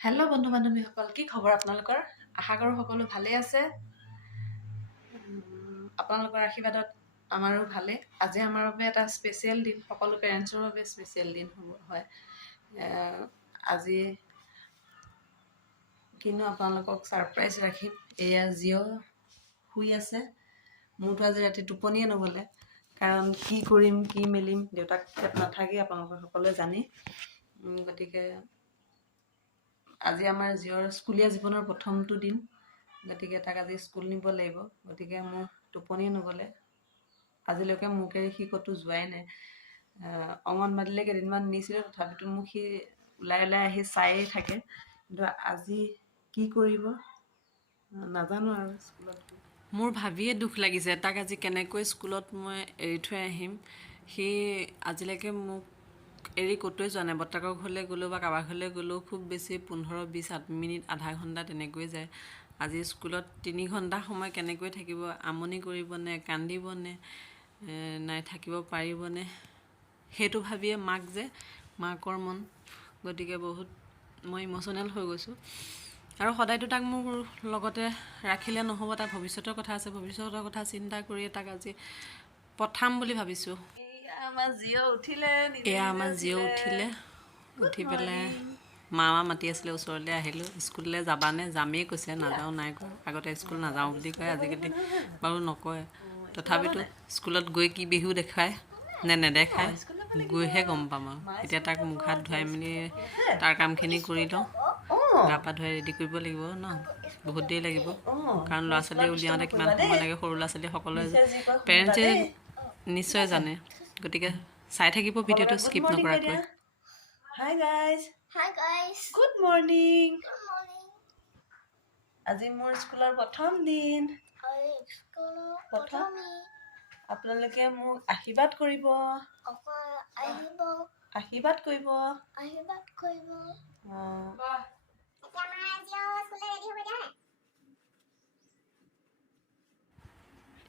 Hello' বন্ধু বান্ধৱীসকল, কি খবৰ আপোনালোকৰ? আশা কৰোঁ সকলো ভালেই আছে। আপোনালোকৰ আশীৰ্বাদত আমাৰো ভালে। আজি আমাৰ বাবে এটা স্পেচিয়েল দিন, সকলো পেৰেণ্টছৰ বাবে স্পেচিয়েল দিন হয়। আজি কিনো আপোনালোকক ছাৰপ্ৰাইজ ৰাখিম। এয়া জিঅ' শুই আছে। মোৰতো আজি ৰাতি টোপনিয়ে নগ'লে, কাৰণ কি কৰিম কি মেলিম, দেউতাক নাথাকেই আপোনালোকে সকলোৱে জানেই। গতিকে আজি আমাৰ জিঅ'ৰ স্কুলীয়া জীৱনৰ প্ৰথমটো দিন, গতিকে তাক আজি স্কুল নিব লাগিব। গতিকে মোৰ টোপনিয়ে নগ'লে। আজিলৈকে মোক এৰি সি ক'তো যোৱাই নাই। অংগনবাড়ীলৈ কেইদিনমান নিছিলোঁ, তথাপিতো মোক সি ওলাই ওলাই আহি চায়েই থাকে। কিন্তু আজি কি কৰিব নাজানো আৰু। স্কুলত মোৰ ভাবিয়ে দুখ লাগিছে, তাক আজি কেনেকৈ স্কুলত মই এৰি থৈ আহিম। সি আজিলৈকে মোক এৰি ক'তোৱে যোৱা নাই। বৰ্তাকৰ ঘৰলৈ গ'লেও বা কাৰোবাৰ ঘৰলৈ গ'লেও খুব বেছি 15-20 মিনিট, আধা ঘণ্টা তেনেকৈ যায়। আজি স্কুলত 3 ঘণ্টা সময় কেনেকৈ থাকিব? আমনি কৰিবনে, কান্দিবনে, নাই থাকিব পাৰিবনে, সেইটো ভাবিয়ে মাকৰ মন, গতিকে বহুত মই ইম'চনেল হৈ গৈছোঁ। আৰু সদায়তো তাক মোৰ লগতে ৰাখিলে নহ'ব, তাৰ ভৱিষ্যতৰ কথা আছে। ভৱিষ্যতৰ কথা চিন্তা কৰিয়ে তাক আজি পঠাম বুলি ভাবিছোঁ। এয়া আমাৰ জিঅ' উঠিলে, উঠি পেলাই মামা মাতি আছিলে, ওচৰলৈ আহিলোঁ। স্কুললৈ যাবানে? যামেই কৈছে, নাযাওঁ নাই কোৱা। আগতে স্কুল নাযাওঁ বুলি কয়, আজিকালি বাৰু নকয়। তথাপিতো স্কুলত গৈ কি বিহু দেখায় নে নেদেখায়, গৈহে গম পাম আৰু। এতিয়া তাক মুখ হাত ধুৱাই মেলি তাৰ কামখিনি কৰি লওঁ। গা পা ধুৱাই ৰেডি কৰিব লাগিব ন, বহুত দেৰি লাগিব। কাৰণ ল'ৰা ছোৱালী উলিয়াওঁতে কিমান সময় লাগে, সৰু ল'ৰা ছোৱালী সকলোৱে পেৰেণ্টছে নিশ্চয় জানে। গতিকে চাই থাকিব ভিডিঅ'টো স্কিপ নকৰাকৈ। Hi guys, good morning. আজি মোৰ স্কুলৰ প্ৰথম দিন। আপোনালোকে মোক আশীৰ্বাদ কৰিব।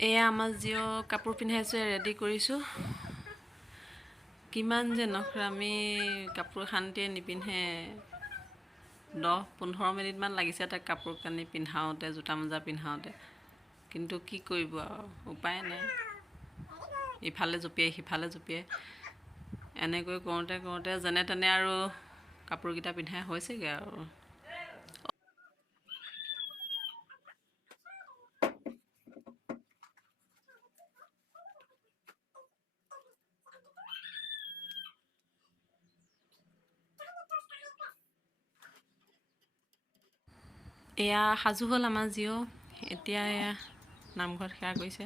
এয়া আমাৰ জিঅ' কাপোৰ পিন্ধাইছোঁ, ৰেডি কৰিছোঁ। কিমান যে নখৰামি, কাপোৰ শান্তিয়ে নিপিন্ধে। 10-15 মিনিটমান লাগিছে তাক কাপোৰ কানি পিন্ধাওঁতে, জোতা মোজা পিন্ধাওঁতে। কিন্তু কি কৰিব আৰু, উপায় নাই। ইফালে জঁপিয়াই সিফালে জঁপিয়াই, এনেকৈ কৰোঁতে যেনে তেনে আৰু কাপোৰকেইটা পিন্ধাই হৈছেগৈ আৰু। এয়া সাজু হ'ল আমাৰ জিঅ'। এতিয়া এয়া নামঘৰত সেৱা কৰিছে।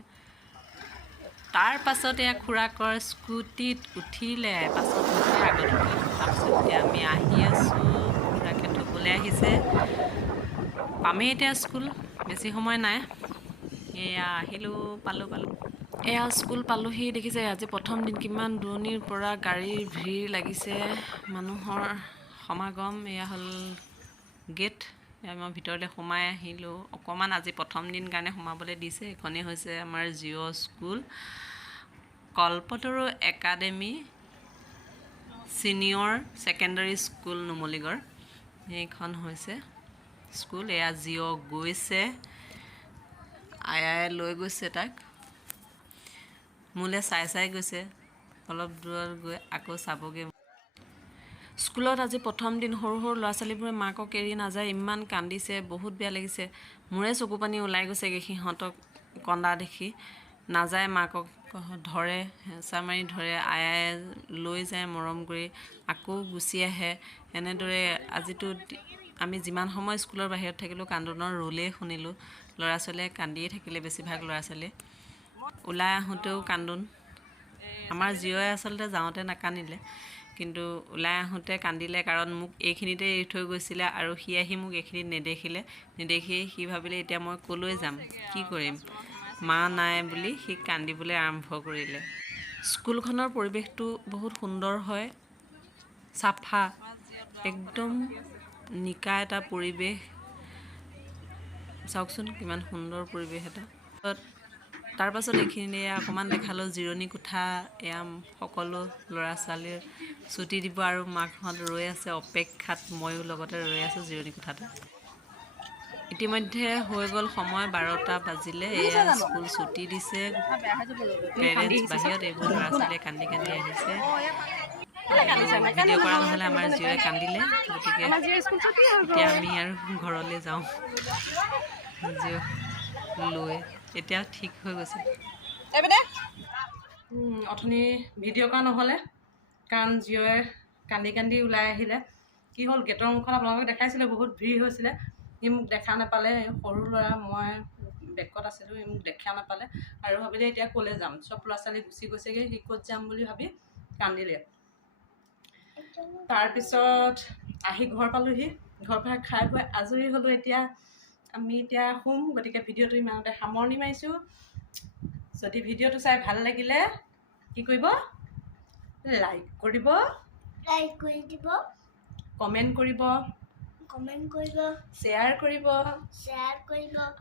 তাৰ পাছত এয়া খুৰাকৰ স্কুটিত উঠিলে, পাছত আগত উঠিলে। তাৰপিছত এতিয়া আমি আহি আছোঁ, খুৰাকে থ'বলৈ আহিছে। পামেই এতিয়া স্কুল, বেছি সময় নাই। এয়া আহিলোঁ, পালোঁ। এয়া স্কুল পালোহি। দেখিছে আজি প্ৰথম দিন, কিমান দূৰণিৰ পৰা গাড়ীৰ ভিৰ লাগিছে, মানুহৰ সমাগম। এয়া হ'ল গেট। মই ভিতৰলৈ সোমাই আহিলোঁ। অকণমান আজি প্ৰথম দিন কাৰণে সোমাবলৈ দিছে। এইখনেই হৈছে আমাৰ জিঅ' school, Kalpataru academy senior secondary school, Numaligarh. এইখন হৈছে স্কুল। এয়া জিঅ' গৈছে, আয়াই লৈ গৈছে তাক। মোলৈ চাই গৈছে, অলপ দূৰত গৈ আকৌ চাবগৈ। স্কুলত আজি প্ৰথম দিন। সৰু ল'ৰা ছোৱালীবোৰে মাকক এৰি নাযায়, ইমান কান্দিছে, বহুত বেয়া লাগিছে। মোৰে চকু পানী ওলাই গৈছেগৈ সিহঁতক কন্দা দেখি। নাযায়, মাকক ধৰে, হেঁচা মাৰি ধৰে, আয়াই লৈ যায় মৰম কৰি, আকৌ গুচি আহে। এনেদৰে আজিতো আমি যিমান সময় স্কুলৰ বাহিৰত থাকিলোঁ, কান্দোনৰ ৰোলেই শুনিলোঁ। ল'ৰা ছোৱালীয়ে কান্দিয়ে থাকিলে, বেছিভাগ ল'ৰা ছোৱালীয়ে। ওলাই আহোঁতেও কান্দোন। আমাৰ জিঅ'ই আচলতে যাওঁতে নাকান্দিলে, কিন্তু ওলাই আহোঁতে কান্দিলে, কাৰণ মোক এইখিনিতে এৰি থৈ গৈছিলে আৰু সি আহি মোক এইখিনিত নেদেখি সি ভাবিলে এতিয়া মই ক'লৈ যাম, কি কৰিম, মা নাই বুলি সি কান্দিবলৈ আৰম্ভ কৰিলে। স্কুলখনৰ পৰিৱেশটো বহুত সুন্দৰ হয়, চাফা, একদম নিকা এটা পৰিৱেশ। চাওকচোন কিমান সুন্দৰ পৰিৱেশ এটা। তাৰপাছত এইখিনিতে অকণমান দেখালোঁ জিৰণি কোঠা। এয়া সকলো ল'ৰা ছোৱালীৰ ছুটি দিব আৰু মাকহঁত ৰৈ আছে অপেক্ষাত ময়ো লগতে ৰৈ আছোঁ জিৰণি কোঠাতে ইতিমধ্যে হৈ গ'ল সময় 12টা বাজিলে এয়া স্কুল ছুটি দিছে পেৰেণ্টছ বাহিৰত এইবোৰ ল'ৰা ছোৱালীয়ে কান্দি কান্দি আহিছে ভিডিঅ' কৰা নহ'লে আমাৰ জীয়ে কান্দিলে গতিকে এতিয়া আমি আৰু ঘৰলৈ যাওঁ জীয়ক লৈ এতিয়া ঠিক হৈ গৈছে অথনি ভিডিঅ' কৰা নহ'লে কাৰণ জীয়ে কান্দি কান্দি ওলাই আহিলে কি হ'ল গেটৰ মুখত আপোনালোকক দেখাইছিলে বহুত ভিৰ হৈছিলে সি মোক দেখা নাপালে সৰু ল'ৰা মই বেকত আছিলোঁ সি মোক দেখা নাপালে আৰু ভাবিলে এতিয়া ক'লৈ যাম চব ল'ৰা ছোৱালী গুচি গৈছেগৈ সি ক'ত যাম বুলি ভাবি কান্দিলে তাৰপিছত আহি ঘৰ পালোঁহি ঘৰ পৰা খাই বৈ আজৰি হ'লোঁ এতিয়া আমি এতিয়া শুম গতিকে ভিডিঅ'টো ইমানতে সামৰণি মাৰিছোঁ যদি ভিডিঅ'টো চাই ভাল লাগিলে কি কৰিব লাইক কৰিব কমেণ্ট কৰিব শ্বেয়াৰ কৰিব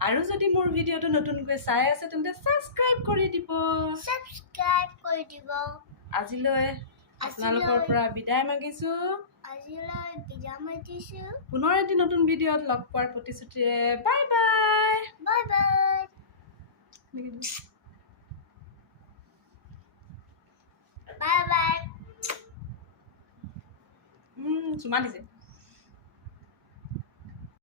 আৰু যদি মোৰ ভিডিঅ'টো নতুনকৈ চাই আছে তেন্তে ছাবস্ক্ৰাইব কৰি দিব আজিলৈ আপোনালোকৰ পৰা বিদায় মাগিছোঁ পুনৰ এটি নতুন ভিডিঅ'ত লগ পোৱাৰ প্ৰতিশ্ৰুতিৰে বাই বাই চুমা দিছে